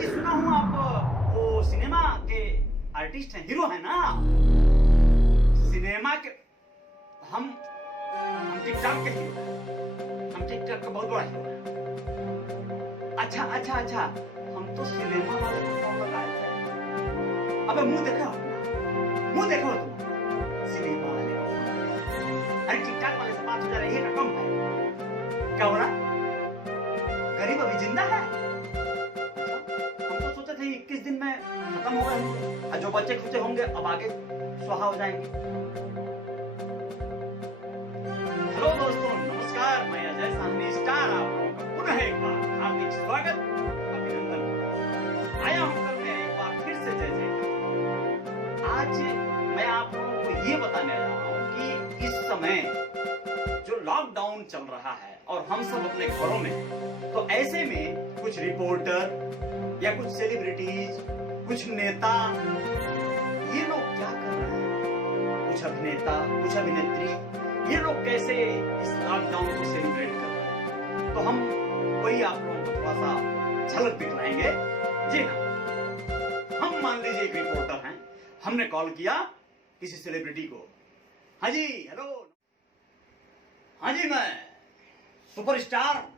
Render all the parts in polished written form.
जी सुना हूँ आप वो सिनेमा के आर्टिस्ट हैं, हीरो हैं ना? सिनेमा के हम टिकटॉक के हीरो, हम टिकटॉक का बहुत बड़ा हीरो है। अच्छा अच्छा अच्छा, हम तो सिनेमा वाले को फोन लगाए थे। अबे मुंह देखा हो ना, मुंह देखो तुम, सिनेमा वाले को फोन। अरे टिकटॉक वाले से बात हो जा रही है, कम है क्या हो रहा? गरीब अभी जिंदा है? हम तो सोचे थे 21 दिन में खत्म हो गए होंगे, जो बच्चे खुचे होंगे अब आगे स्वाहा हो जाएंगे। हेलो दोस्तों, नमस्कार, मैं अजय साहनी स्टार आप लोगों का पुनः एक बार हार्दिक स्वागत, अभिनंदन। आया हूं करने एक बार फिर से जय जय। आज मैं आप लोगों को ये बताने जा रहा हूं कि इस समय जो लॉकडाउन चल रहा है और हम सब अपने घरों में, तो ऐसे में कुछ रिपोर्टर या कुछ सेलिब्रिटीज, कुछ नेता, ये लोग क्या कर रहे हैं? कुछ अभिनेता, कुछ अभिनेत्री, ये लोग कैसे इस लॉकडाउन को सेलिब्रेट कर रहे हैं? तो हम वही आप लोगों को थोड़ा सा झलक दिखलाएंगे। जी हाँ, हम मान लीजिए एक रिपोर्टर हैं, हमने कॉल किया किसी सेलिब्रिटी को। हाँ जी, हेलो, हाँ जी, मैं सुपरस्टार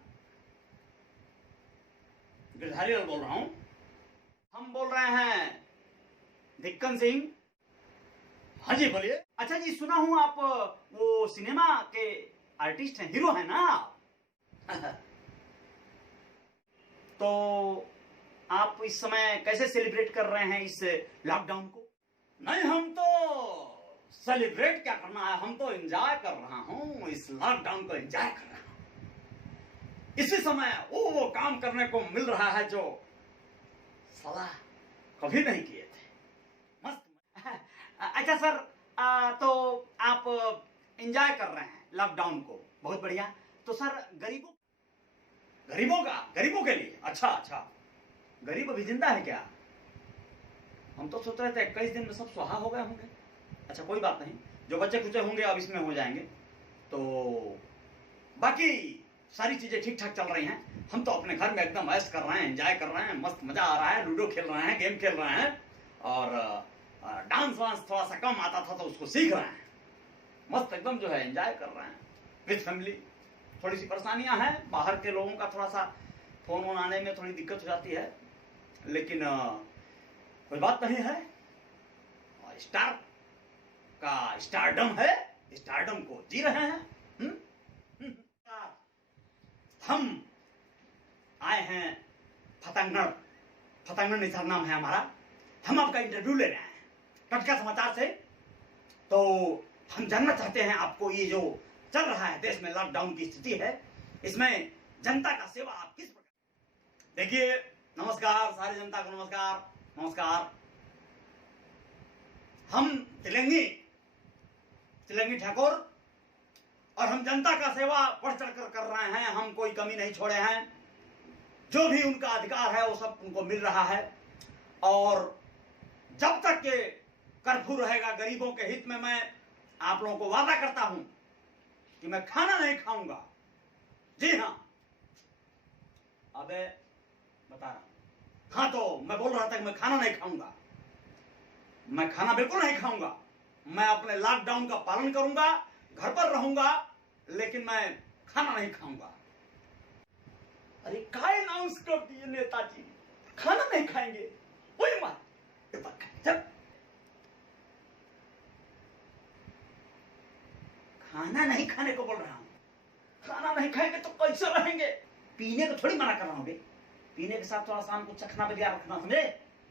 गिरधारीलाल बोल रहा हूं। हम बोल रहे हैं धिक्कन सिंह। हाँ जी, बोलिए। अच्छा जी, सुना हूं आप वो सिनेमा के आर्टिस्ट हैं, हीरो हैं ना? तो आप इस समय कैसे सेलिब्रेट कर रहे हैं इस लॉकडाउन को? नहीं, हम तो सेलिब्रेट क्या करना है, हम तो एंजॉय कर रहा हूं, इस लॉकडाउन को एंजॉय कर रहा हूं। इसी समय वो काम करने को मिल रहा है जो साला कभी नहीं किए थे। मस्त। अच्छा सर, तो आप एंजॉय कर रहे हैं लॉकडाउन को, बहुत बढ़िया। तो सर गरीबों के लिए, अच्छा अच्छा, गरीब अभी जिंदा है क्या? हम तो सोच रहे थे 21 दिन में सब स्वाहा हो गए होंगे। अच्छा कोई बात नहीं, जो बच्चे खुचे होंगे अब इसमें हो जाएंगे। तो बाकी सारी चीजें ठीक ठाक चल रही हैं। हम तो अपने घर में एकदम ऐश कर रहे हैं, एंजॉय कर रहे हैं, मस्त मजा आ रहा है, लूडो खेल रहे हैं, गेम खेल रहे हैं, और डांस वांस थोड़ा सा कम आता था तो उसको सीख रहे हैं। मस्त एकदम जो है एंजॉय कर रहे हैं विद फैमिली। थोड़ी सी परेशानियां हैं, बाहर के लोगों का थोड़ा सा फोन वोन आने में थोड़ी दिक्कत हो जाती है, लेकिन कोई बात नहीं है। स्टार का स्टारडम है, स्टारडम को जी रहे हैं। हम आए हैं फतंगड़ निसार नाम है हमारा। हम आपका इंटरव्यू ले रहे हैं टटका समाचार से। तो हम जानना चाहते हैं आपको ये जो चल रहा है देश में लॉकडाउन की स्थिति है, इसमें जनता का सेवा आप किस प्रकार? देखिए, नमस्कार सारी जनता को, नमस्कार नमस्कार। हम तिलंगी ठाकुर, और हम जनता का सेवा बढ़ चढ़ कर रहे हैं। हम कोई कमी नहीं छोड़े हैं, जो भी उनका अधिकार है वो सब उनको मिल रहा है। और जब तक के कर्फ्यू रहेगा गरीबों के हित में, मैं आप लोगों को वादा करता हूं कि मैं खाना नहीं खाऊंगा। जी हाँ, अबे बता रहा हूं। हाँ, तो मैं बोल रहा था कि मैं खाना नहीं खाऊंगा, मैं खाना बिल्कुल नहीं खाऊंगा। मैं अपने लॉकडाउन का पालन करूंगा, घर पर रहूंगा, लेकिन मैं खाना नहीं खाऊंगा। अरे काय अनाउंस कर दिए नेताजी, खाना नहीं खाएंगे? वही मत जब खाना नहीं खाने को बोल रहा हूं, खाना नहीं खाएंगे तो कैसे रहेंगे? पीने को थोड़ी मना कर रहा हूं बे, पीने के साथ थोड़ा शाम को चखना भी तैयार रखना, समझे?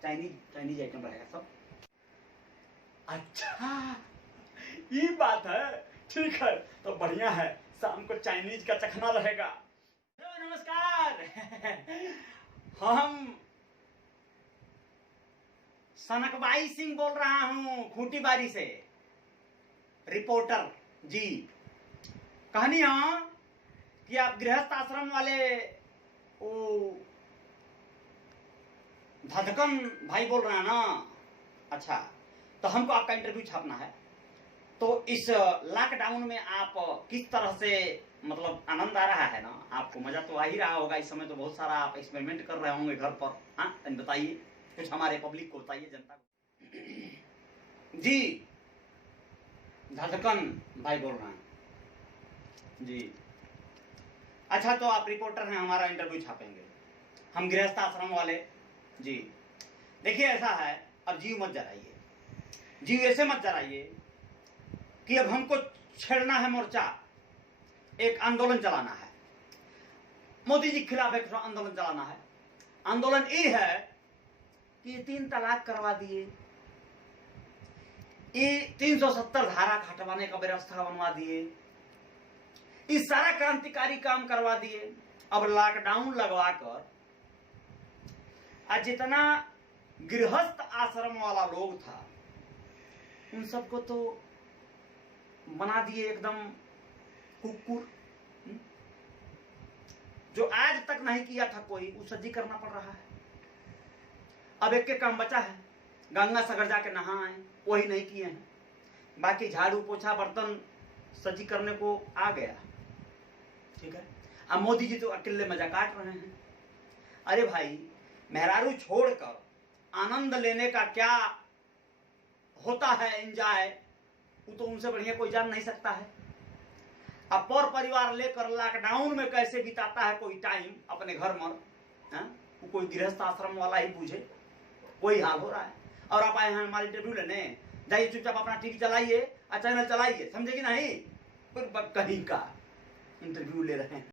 चाइनीज आइटम रहेगा सब। अच्छा ये बात है, ठीक है, तो बढ़िया है, शाम को चाइनीज का चखना रहेगा। नमस्कार। हम सनकबाई सिंह बोल रहा हूं, खूंटीबारी से, रिपोर्टर जी। कहानी कि आप गृहस्थ आश्रम वाले वो धधकन भाई बोल रहे हैं ना? अच्छा, तो हमको आपका इंटरव्यू छापना है। तो इस लॉकडाउन में आप किस तरह से मतलब आनंद आ रहा है ना, आपको मजा तो आ ही रहा होगा। इस समय तो बहुत सारा आप एक्सपेरिमेंट कर रहे होंगे घर पर। हाँ, बताइए कुछ हमारे पब्लिक को बताइए, जनता को। जी धड़कन भाई बोल रहे हैं जी। अच्छा, तो आप रिपोर्टर हैं, हमारा इंटरव्यू छापेंगे, हम गृहस्थ आश्रम वाले जी। देखिए ऐसा है, अब जीव मत जराइए, जीव ऐसे मत जराइए कि अब हमको छेड़ना है मोर्चा, एक आंदोलन चलाना है, मोदी जी के खिलाफ एक आंदोलन चलाना है। आंदोलन ये है कि 3 तलाक करवा दिए, ये 370 धारा हटवाने का व्यवस्था बनवा दिए, इस सारा क्रांतिकारी काम करवा दिए। अब लॉकडाउन लगवाकर जितना गृहस्थ आश्रम वाला लोग था उन सबको तो बना दिए एकदम कुकुर। जो आज तक नहीं किया था कोई, वो सज्जी करना पड़ रहा है। अब एक के काम बचा है, गंगा सागर जाके नहाए, वही नहीं किए हैं। बाकी झाड़ू पोछा बर्तन सज्जी करने को आ गया, ठीक है। अब मोदी जी तो अकेले मजा काट रहे हैं। अरे भाई, मेहरारू छोड़कर आनंद लेने का क्या होता है एंजॉय, वो तो उनसे बढ़िया कोई जान नहीं सकता है। अब पर परिवार लेकर लॉकडाउन में कैसे बिताता है कोई टाइम अपने घर में, वो कोई गृहस्थ आश्रम वाला ही पूछे, वही हाल हो रहा है। और आप आए हैं हमारे इंटरव्यू लेने, जाइए चुपचाप अपना टीवी चलाइए और चैनल चलाइए, समझे कि नहीं? कहीं का इंटरव्यू ले रहे हैं।